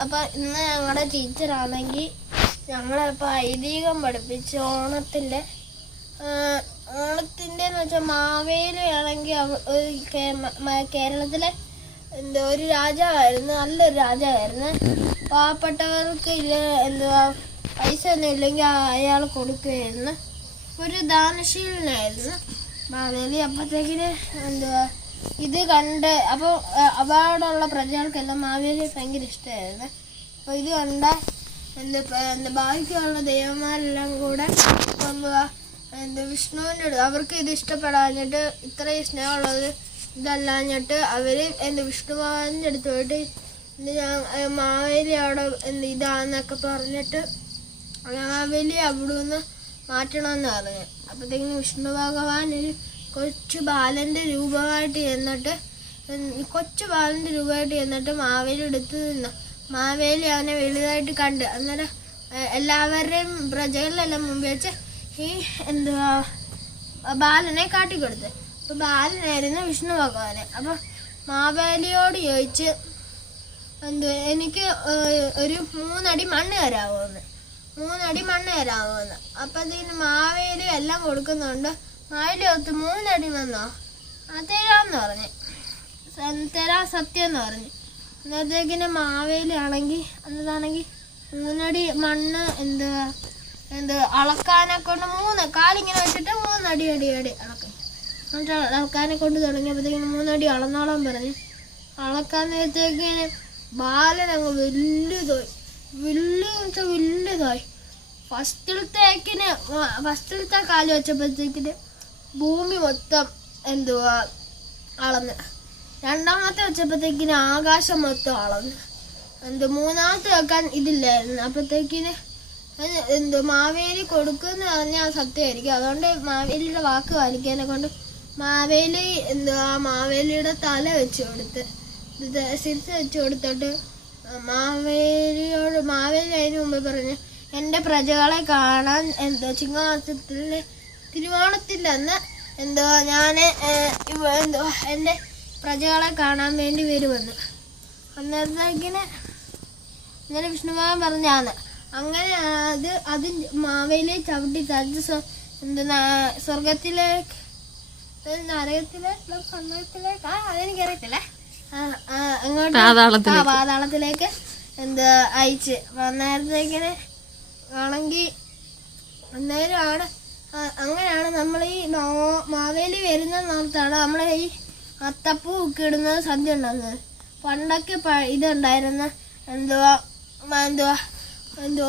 അപ്പൊ ഇന്ന് ഞങ്ങളുടെ ടീച്ചറാണെങ്കിൽ ഞങ്ങളെ ഇപ്പൊ ഐതിഹ്യം പഠിപ്പിച്ച് ഓണത്തിന്റെ ഓണത്തിന്റെ എന്ന് വെച്ചാൽ മാവേലിയാണെങ്കിൽ കേരളത്തിലെ എന്തോ ഒരു രാജാവായിരുന്നു നല്ലൊരു രാജാവായിരുന്നു. പാവപ്പെട്ടവർക്ക് ഇല്ല എന്തുവാ പൈസ ഒന്നും ഇല്ലെങ്കിൽ അയാൾ കൊടുക്കുകയായിരുന്നു ഒരു ദാനശീലനായിരുന്നു മാവേലി. അപ്പോഴത്തേക്കിന് എന്തുവാ ഇത് കണ്ട് അപ്പോൾ അവിടെയുള്ള പ്രജകൾക്കെല്ലാം മാവേലിയെ ഭയങ്കര ഇഷ്ടമായിരുന്നു അപ്പോൾ ഇത് കണ്ട എന്താ എന്താ ബാക്കിയുള്ള ദൈവന്മാരെല്ലാം കൂടെ എന്താ വിഷ്ണുവിന്റെ അടുത്ത് അവർക്ക് ഇത് ഇഷ്ടപ്പെടാഞ്ഞിട്ട് ഇത്രയും സ്നേഹമുള്ളത് ഇതല്ലാഞ്ഞിട്ട് അവർ എന്താ വിഷ്ണു ഭഗവാന്റെ അടുത്ത് പോയിട്ട് ഞാൻ മാവേലി അവിടെ എന്ത് ഇതാന്നൊക്കെ പറഞ്ഞിട്ട് മാവേലി അവിടെ നിന്ന് മാറ്റണമെന്ന് പറഞ്ഞു അപ്പോഴത്തേക്കും വിഷ്ണു ഭഗവാൻ കൊച്ചു ബാലന്റെ രൂപമായിട്ട് ചെന്നിട്ട് ഉം, കൊച്ചു ബാലന്റെ രൂപമായിട്ട് ചെന്നിട്ട് മാവേലി എടുത്ത് നിന്നു. മാവേലി അവനെ വലുതായിട്ട് കണ്ട്. അന്നേരം എല്ലാവരുടെയും പ്രജകളിലെല്ലാം മുമ്പ് വെച്ച് ഈ എന്തുവാ? ബാലനെ കാട്ടിക്കൊടുത്ത്. അപ്പൊ ബാലനായിരുന്നു വിഷ്ണു ഭഗവാന്. അപ്പൊ മാവേലിയോട് ചോദിച്ച് എന്ത് എനിക്ക് ഒരു മൂന്നടി മണ്ണ് തരാമോന്ന് മൂന്നടി മണ്ണ് തരാമോ എന്ന് അപ്പം ഇതിന് മാവേലി എല്ലാം കൊടുക്കുന്നുണ്ട്. ഒത്ത് മൂന്നടി വന്നോ? ആ തരാന്ന് പറഞ്ഞു തരാ സത്യം എന്ന് പറഞ്ഞു. അന്നേരത്തേക്കിന് മാവേലി ആണെങ്കിൽ എന്നതാണെങ്കിൽ മൂന്നടി മണ്ണ് എന്താ എന്ത് അളക്കാനെ കൊണ്ട് മൂന്ന് കാലിങ്ങനെ വെച്ചിട്ട് മൂന്നടി അടി അടി അളക്കും. എന്നിട്ട് അളക്കാനെ കൊണ്ട് തുടങ്ങിയപ്പോഴത്തേക്കിന് മൂന്നടി അളന്നോളം പറഞ്ഞ്. അളക്കാൻ നേരത്തേക്കിന് ബാലനങ്ങ് വലുതായി വലുതെന്ന് വെച്ചാൽ വലുതായി ഫസ്റ്റിലത്തേക്കിന് ഫസ്റ്റിലത്തെ കാൽ വെച്ചപ്പോഴത്തേക്കിന് ഭൂമി മൊത്തം എന്തുവാ അളന്ന്. രണ്ടാമത്തെ വെച്ചപ്പോഴത്തേക്കിന് ആകാശം മൊത്തം അളന്ന്. എന്ത് മൂന്നാമത്തെ വെക്കാൻ ഇതില്ലായിരുന്നു. അപ്പോഴത്തേക്കിന് എന്ത് മാവേലി കൊടുക്കുമെന്ന് പറഞ്ഞാൽ സത്യമായിരിക്കും. അതുകൊണ്ട് മാവേലിയുടെ വാക്ക് പാലിക്കാനെ കൊണ്ട് മാവേലി എന്തുവാ മാവേലിയുടെ തല വെച്ച് കൊടുത്ത് സിരിച്ച് വെച്ച് കൊടുത്തിട്ട് മാവേലിയോട് മാവേലി അതിന് മുമ്പ് പറഞ്ഞു എന്റെ പ്രജകളെ കാണാൻ എന്തോ ചിങ്ങമാസത്തിൽ തിരുവോണത്തിന്റെ അന്ന് എന്തോ ഞാൻ എന്തോ എന്റെ പ്രജകളെ കാണാൻ വേണ്ടി വരുമെന്ന് അന്നേരത്തേക്കിന് ഇന്നലെ വിഷ്ണുമാവൻ പറഞ്ഞാണ് അങ്ങനെ അത് അത് മാവയിലെ ചവിട്ടി തച്ച് എന്താ സ്വർഗത്തിലേക്ക് നരകത്തിലേക്ക് സ്വർഗത്തിലേക്ക് ആ അതെനിക്കറിയത്തില്ലേ. അങ്ങോട്ട് ആ പാതാളത്തിലേക്ക് എന്താ അയച്ച്. വന്നേരത്തേക്കിനെ അന്നേരത്തേക്കിന് ആണെങ്കിൽ അന്നേരം അവിടെ ആ, അങ്ങനെയാണ് നമ്മൾ ഈ നോ- മാവേലി വരുന്ന നേരത്താണ് നമ്മൾ ഈ അത്തപ്പൂ ഒക്കെ ഇടുന്നത് സദ്യ ഉണ്ടാകുന്നത് പണ്ടൊക്കെ പ- ഇതുണ്ടായിരുന്ന എന്തുവാ എന്തുവാ എന്തുവാ എന്തോ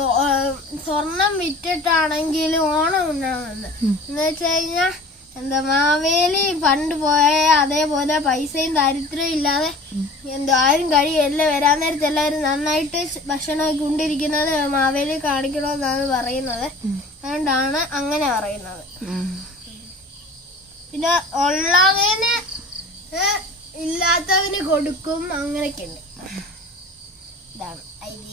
സ്വർണം വിറ്റിട്ടാണെങ്കിൽ ഓണം ഉണ്ടാകുന്നത് എന്ന് വെച്ച് കഴിഞ്ഞാൽ എന്താ മാവേലി? പണ്ട് പോയ അതേപോലെ പൈസയും ദാരിദ്ര്യവും ഇല്ലാതെ എന്തോ ആരും കഴിയല്ല. വരാൻ നേരത്തെ എല്ലാവരും നന്നായിട്ട് ഭക്ഷണം കൊണ്ടിരിക്കുന്നത് മാവേലി കാണിക്കണമെന്നാണ് പറയുന്നത്. അതുകൊണ്ടാണ് അങ്ങനെ പറയുന്നത്. പിന്നെ ഉള്ളവന് ഇല്ലാത്തവന് കൊടുക്കും അങ്ങനെയൊക്കെ ഉണ്ട് ഇതാണ് ഐഡിയ.